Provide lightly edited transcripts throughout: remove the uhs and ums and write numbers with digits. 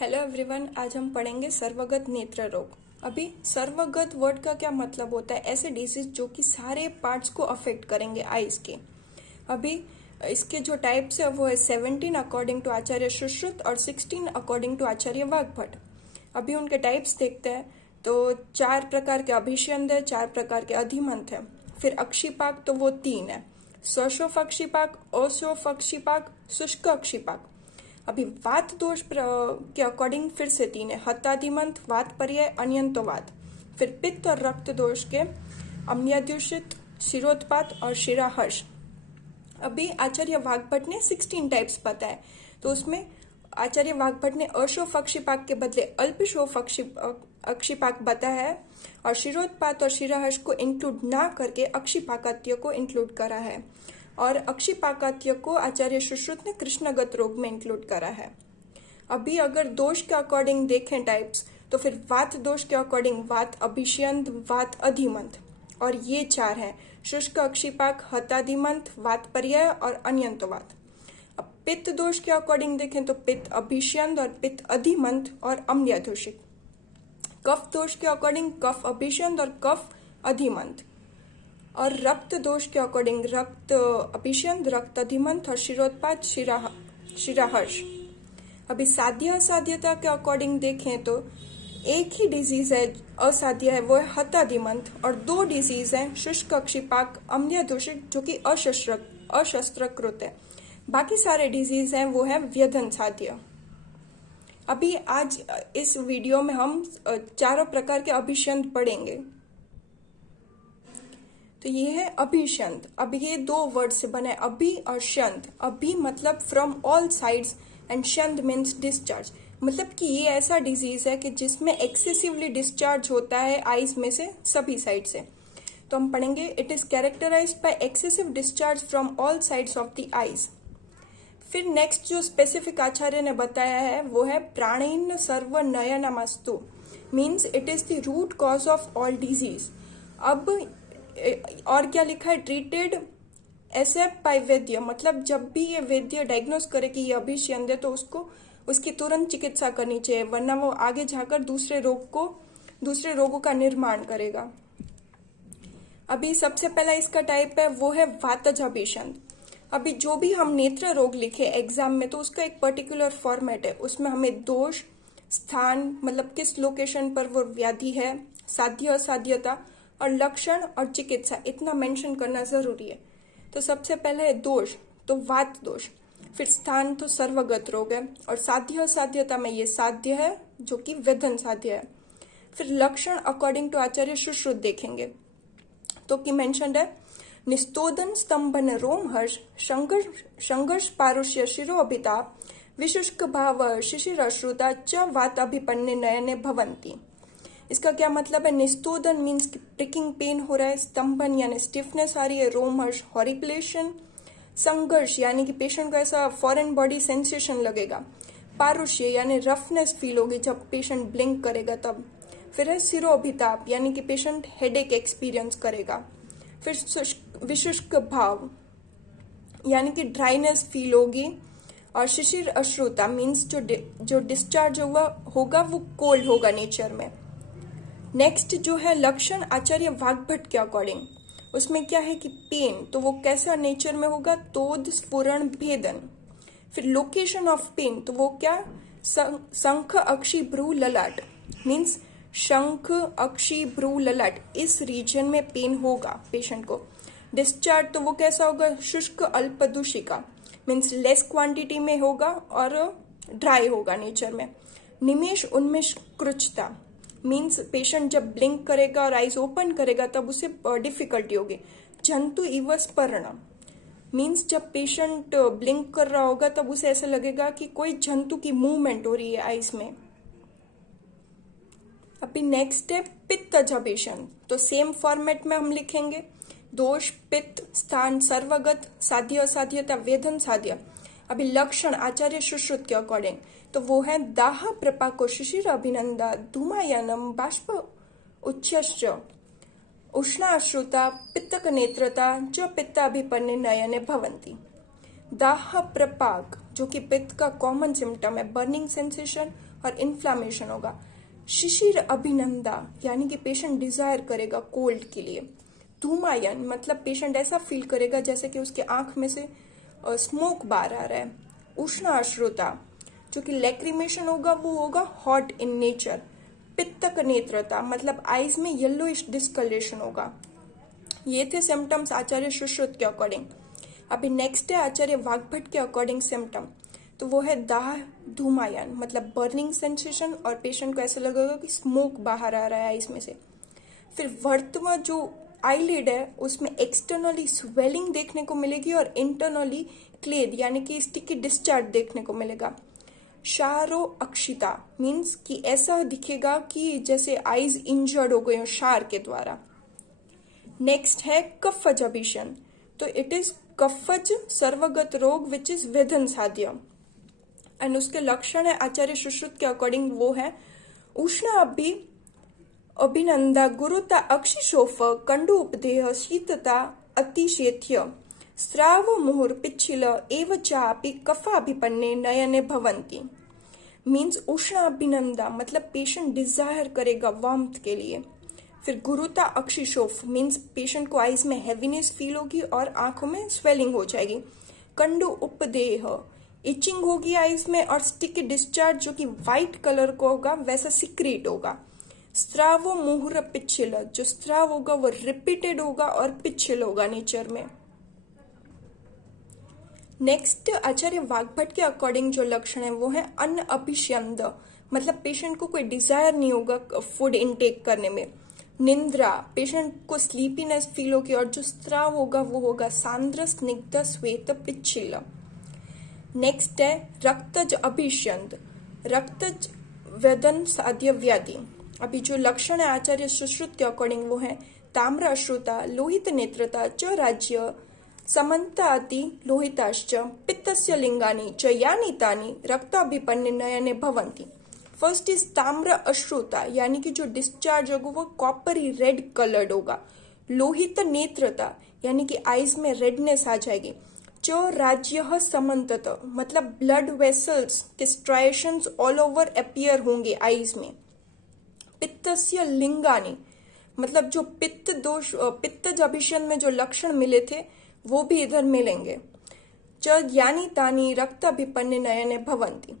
Hello everyone, आज हम पढ़ेंगे सर्वगत नेत्र रोग। अभी सर्वगत वर्ड का क्या मतलब होता है? ऐसे डिजीज जो कि सारे पार्ट्स को अफेक्ट करेंगे आईज के। अभी इसके जो टाइप्स है वो है 17 अकॉर्डिंग टू आचार्य सुश्रुत और 16 अकॉर्डिंग टू आचार्य वाग्भट। अभी उनके टाइप्स देखते हैं तो 4 प्रकार के अभिष्यंद है, 4 प्रकार के अधिमंत है। फिर अक्षिपाक तो वो 3 है, स्वशोफ अक्षिपाक, अशोफ अक्षिपाक, शुष्क अक्षिपाक। अभी वात दोष के अकॉर्डिंग फिर से 3 है, हताधिमंत, वात पर्याय, अन्यंतवात। फिर पित्त और रक्त दोष के अम्याद्यूषित, शिरोत्पात और शिराहर्ष। अभी आचार्य वाग्भट ने 16 टाइप्स बताए, तो उसमें आचार्य वाग्भट ने अशोफ अक्षिपाक के बदले अल्पशोफ अक्षिपाक बताया है और शिरोत्पात और शिराहर्ष को इंक्लूड ना करके अक्षिपाकात्य को इंक्लूड करा है और अक्षिपाकात्य को आचार्य सुश्रुत ने कृष्णगत रोग में इंक्लूड करा है। अभी अगर दोष के अकॉर्डिंग देखें टाइप्स तो फिर वात दोष के अकॉर्डिंग वात अभिष्यंद, वात अधिमंत और ये 4 हैं, शुष्क अक्षिपाक, हताधिमंत, वात पर्याय और अन्यंतवात। अब पित्त दोष के अकॉर्डिंग देखें तो पित्त अभिष्यंद और पित्त अधिमंत और अम्ल्याधूषित। कफ दोष के अकॉर्डिंग कफ अभिष्यंद और कफ अधिमंत। और रक्त दोष के अकॉर्डिंग रक्त अभिष्यंद, रक्त अधिमंत और शिरोत्पात, शिराहर्ष। अभी साध्य असाध्यता के अकॉर्डिंग देखें तो एक ही डिजीज है असाध्य है, वो है हताधिमंत, और 2 डिजीज है शुष्क अक्षिपाक, अम्ल्याधूषित, जो कि अशस्त्रकृत है। बाकी सारे डिजीज हैं वो है व्यधन साध्य। अभी आज इस वीडियो में हम 4 प्रकार के अभिष्यंद पढ़ेंगे। तो ये है अभिशंत। अब ये 2 वर्ड से बना है, अभि और शंत। अभि मतलब फ्रॉम ऑल साइड्स एंड शंत मीन्स डिस्चार्ज, मतलब कि ये ऐसा डिजीज है कि जिसमें एक्सेसिवली डिस्चार्ज होता है आईज में से सभी साइड से। तो हम पढ़ेंगे it is characterised by excessive discharge from all sides of the eyes. फिर नेक्स्ट जो स्पेसिफिक आचार्य ने बताया है वो है प्राणेन सर्व नयनमस्तु, means it is the root cause of all disease. अब और क्या लिखा है, ट्रीटेड एक्सेप्ट बाय वैद्य, मतलब जब भी ये वैद्य डायग्नोस करे कि ये अभिष्यंद है तो उसकी तुरंत चिकित्सा करनी चाहिए, वरना वो आगे जाकर दूसरे रोगों का निर्माण करेगा। अभी सबसे पहला इसका टाइप है वो है वातज अभिष्यंद। अभी जो भी हम नेत्र रोग लिखे एग्जाम में तो उसका एक पर्टिकुलर फॉर्मेट है, उसमें हमें दोष, स्थान मतलब किस लोकेशन पर वो व्याधि है, साध्य असाध्यता और लक्षण और चिकित्सा इतना मेंशन करना जरूरी है। तो सबसे पहले है दोष, तो वात दोष। फिर स्थान तो सर्वगत रोग है और साध्य असाध्यता में ये साध्य है जो कि वेदन साध्य है। फिर लक्षण अकॉर्डिंग टू आचार्य सुश्रुत देखेंगे तो कि मेंशन्ड है निस्तोदन स्तंभन रोमहर्ष, संघर्ष पारुष्य शिरोभिताप, विशुष्क भाव शिशिर अश्रुता च वाताभिपन्ने नयने भवंती। इसका क्या मतलब है? निस्तोदन मीन्स कि प्रिकिंग पेन हो रहा है, स्तंभन यानी स्टिफनेस आ रही है, रोमहर्ष हॉरिप्लेशन, संघर्ष यानी कि पेशेंट को ऐसा फॉरेन बॉडी सेंसेशन लगेगा, पारुष्य यानी रफनेस फील होगी जब पेशेंट ब्लिंक करेगा तब। फिर है सिरोभिताप यानी कि पेशेंट हेडेक एक्सपीरियंस करेगा। फिर विशुष्क भाव यानी कि ड्राइनेस फील होगी और शिशिर अश्रुता मीन्स जो डिस्चार्ज होगा वो कोल्ड होगा नेचर में। नेक्स्ट जो है लक्षण आचार्य वाग्भट के अकॉर्डिंग, उसमें क्या है कि पेन तो वो कैसा नेचर में होगा, तोद स्फुरण भेदन। फिर लोकेशन ऑफ पेन तो वो क्या, शंख अक्षी भ्रू ललाट, मीन्स शंख अक्षी भ्रू ललाट इस रीजन में पेन होगा पेशेंट को। डिस्चार्ज तो वो कैसा होगा, शुष्क अल्पदूषिका मीन्स लेस क्वांटिटी में होगा और ड्राई होगा नेचर में। निमेश उन्मेष कृच्छता मीन्स पेशेंट जब ब्लिंक करेगा और आईज ओपन करेगा तब उसे डिफिकल्टी होगी। जंतु इव स्पर्ण मीन्स जब पेशेंट ब्लिंक कर रहा होगा तब उसे ऐसा लगेगा कि कोई जंतु की मूवमेंट हो रही है आईज में। अभी नेक्स्ट है पित्तज अभिष्यंद, तो सेम फॉर्मेट में हम लिखेंगे दोष, पित्त, स्थान सर्वगत, साध्य असाध्यता, वेदन साध्य। अभी लक्षण आचार्य सुश्रुत के अकॉर्डिंग तो वो है दाह प्रपाको शिशिर अभिनंदा, धूमायनम बाष्प उच्चश्च, उष्णाश्रुता, पित्तक नेत्रता जो पित्ताभिपन्ने नयने भवंती। दाह प्रपाक जो कि पित्त का कॉमन सिम्टम है, बर्निंग सेंसेशन और इन्फ्लामेशन होगा। शिशिर अभिनंदा यानी कि पेशेंट डिजायर करेगा कोल्ड के लिए। धूमायन मतलब पेशेंट ऐसा फील करेगा जैसे कि उसके आंख में से स्मोक बाहर आ रहा है। उष्णाश्रुता जो कि लैक्रिमेशन होगा वो होगा हॉट इन नेचर। पित्तक नेत्रता मतलब आईज में येलोइश डिस्कलेशन होगा। ये थे सिम्टम्स आचार्य सुश्रुत के अकॉर्डिंग। अभी नेक्स्ट है आचार्य वाग्भट के अकॉर्डिंग सिम्टम, तो वो है दाह धूमायन मतलब बर्निंग सेंसेशन और पेशेंट को ऐसा लगेगा कि स्मोक बाहर आ रहा है आईज में से। फिर वर्तमा जो आईलिड है उसमें एक्सटर्नली स्वेलिंग देखने को मिलेगी और इंटरनली क्लेद यानी कि स्टिकी डिस्चार्ज देखने को मिलेगा। शारो अक्षिता मीन्स कि ऐसा दिखेगा कि जैसे आईज इंजर्ड हो गए हो शार के द्वारा। नेक्स्ट है कफज अभिशन, तो इट इज कफज सर्वगत रोग विच इज वेदन साध्य एंड उसके लक्षण है आचार्य सुश्रुत के अकॉर्डिंग वो है उष्ण अभिनंदा गुरुता अक्षिशोफ कंडु उपदेह शीतता अतिशेथ्य स्राव मुहुर पिच्छिल एव चापि कफाभिपन्ने नयने भवंती। मीन्स उष्ण अभिनंदा मतलब पेशेंट डिजायर करेगा वार्मथ के लिए। फिर गुरुता अक्षिशोफ मीन्स पेशेंट को आईज में हैवीनेस फील होगी और आंखों में स्वेलिंग हो जाएगी। कंडु उपदेह इचिंग होगी आईज में और स्टिकी डिस्चार्ज जो कि व्हाइट कलर को होगा वैसा सिक्रीट होगा। स्त्रावो मुहुर पिच्छिल जो स्त्राव होगा वो रिपीटेड होगा और पिच्छिल होगा नेचर में। नेक्स्ट आचार्य वाग्भट के अकॉर्डिंग जो लक्षण है वो है अन्न अभिष्यंद मतलब पेशेंट को कोई डिजायर नहीं होगा फूड इनटेक करने में। निंद्रा पेशेंट को स्लीपीनेस फील होगी और जो स्त्राव होगा वो होगा सांद्र स्निग्ध श्वेत पिच्छिल। नेक्स्ट है रक्तज अभिष्यंद रक्तज वेदन साध्य व्याधि। अभी जो लक्षण है आचार्य सुश्रुत के अकॉर्डिंग वो है ताम्र अश्रुता लोहित नेत्रता च राज्य समन्ताति लोहिताश्च पित्तस्य लिंगानि च यानि तानि रक्ताभिपन्ने नयने भवन्ति। फर्स्ट इज ताम्र अश्रुता यानी कि जो डिस्चार्ज होगा वो कॉपरी रेड कलर्ड होगा। लोहित नेत्रता यानी कि आईज में रेडनेस आ जाएगी। च राज्य समन्तत मतलब ब्लड वेसल्स के स्ट्राइएशंस ऑल ओवर अपीयर होंगे आईज में। पित्तस्य लिंगानि मतलब जो पित्त दोष पित्तज अभिषण में जो लक्षण मिले थे वो भी इधर मिलेंगे। च यानी तानी रक्त अभिपन्ने नयने भवंती।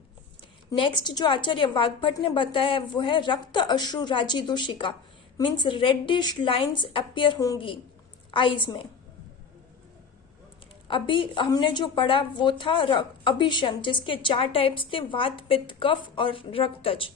नेक्स्ट जो आचार्य वाग्भट ने बताया वो है रक्त अश्रु राजिदोषिका मीन्स रेडिश लाइंस अपीयर होंगी आईज में। अभी हमने जो पढ़ा वो था अभिषण जिसके 4 टाइप्स थे वात पित्त कफ और रक्तज।